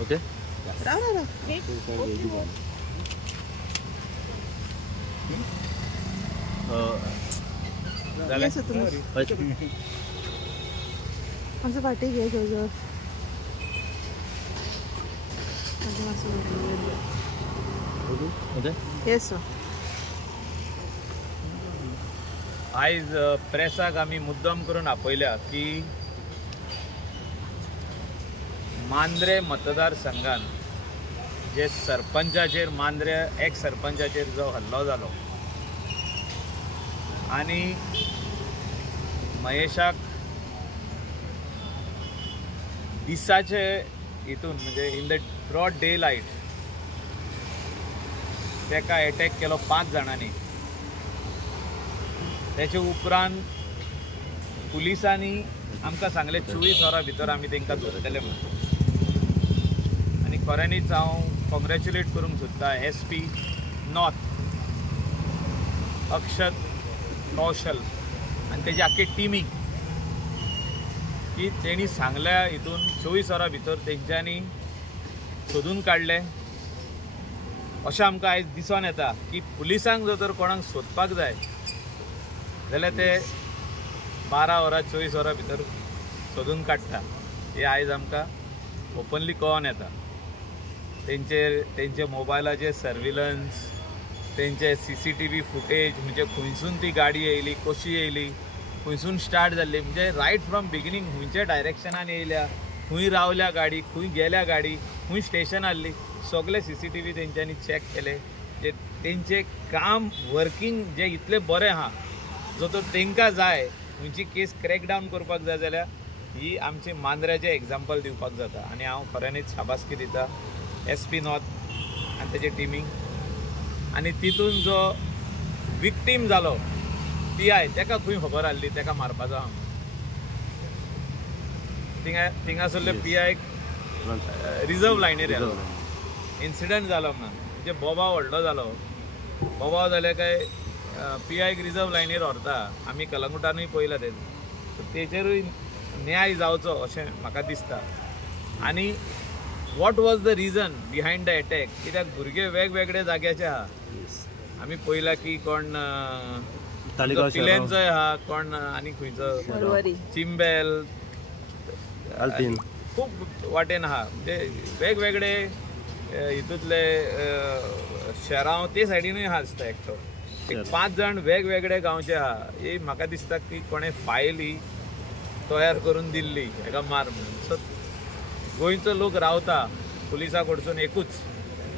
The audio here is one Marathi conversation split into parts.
ओके आमचं पाठी घे जोजो येस आयज प्रेसाक आमी मुद्दम करून आपयल्या की मांद्रे मतदारसंघान जे सरपंचाचेर मांद्रे एक्स सरपंचाचेर जो हल्लो जालो आनी महेशाक दिसाचे हितून म्हणजे in the broad daylight तेका अटॅक केलो 5 जाणांनी. त्याचे उपरांत पुलिसांनी आमकां सांगले 24 वरां भितर आमी तांकां धरतले म्हणून. आनी खऱ्यांनीच हांव कॉंग्रॅच्युलेट करूंक सोदता SP नॉर्थ अक्षत कौशल आनी तेजी आख्खी टिमीक की तेणी सांगल्या हितून 24 वरां भितर तेंच्यांनी सोदून काडले. अशें आमकां आयज दिसून येता की पुलिसांक जर तर कोणाक सोदपाक जाय जाल्यार ते 12 वरां 24 वरां भितर सोदून काडटा. हे आयज आमकां ओपनली कळोन येता. तेंचे मोबायलाचे सर्विलन्स, तेंचे CCTV फुटेज, म्हणजे खंयसून ती गाडी येयली, कशी येयली, खंयसून स्टार्ट जाल्ली, म्हणजे रायट फ्रॉम बिगिनींग खंयच्या डायरेक्शनान येयल्या, खंय रावल्या गाडी, खंय गेल्या गाडी, खंय स्टेशन आहली, सगळे CCTV तेंच्यांनी चॅक केले. जे तेंचे काम वर्किंग जे इतले बरें आहा जो तो तांकां जाय खंयची केस क्रॅक डावन करपाक जाय जाल्यार ही आमची मांद्र्याचें एग्जाम्पल दिवपाक जाता. आनी हांव खऱ्यांनीच शाबासकी दिता SP नॉर्थ आनी तेजे टिमीक. आनी तितून जो विक्टीम जालो PI तेका खंय खबर आहली तेका मारपाचो हांव थिंगासरले PI रिजर्व लायनीर येलो. इन्सिडंट जालो म्हणून म्हणजे बोबाव व्हडलो जालो. बोबाव जाले काय PI रिजर्व लायनीर व्हरता. आमी कलंगुटानूय पळयला तेजेरूय न्याय जावचो अशें म्हाका दिसता. आनी what was the region behind the attack कित्याक भुरगे वेगवेगळे जाग्याचे आहा. आमी पळयला की कोण पिलेंचोय आहा, कोण आनी खंयचो चिंबेल, खूब वाटेन आहा. म्हणजे वेगवेगळे हितूंतले शहरां ते सायडीनूय आहा दिसता एकटो. 5 जाण वेगवेगळे गांवचे आहा. ही म्हाका दिसता की कोणें फायल ही तयार करून दिल्ली हेका मार म्हणून. सो गोंयचो लोक रावता पुलिसा कडसून एकूच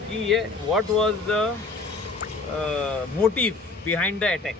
की हे what was the motive behind the attack.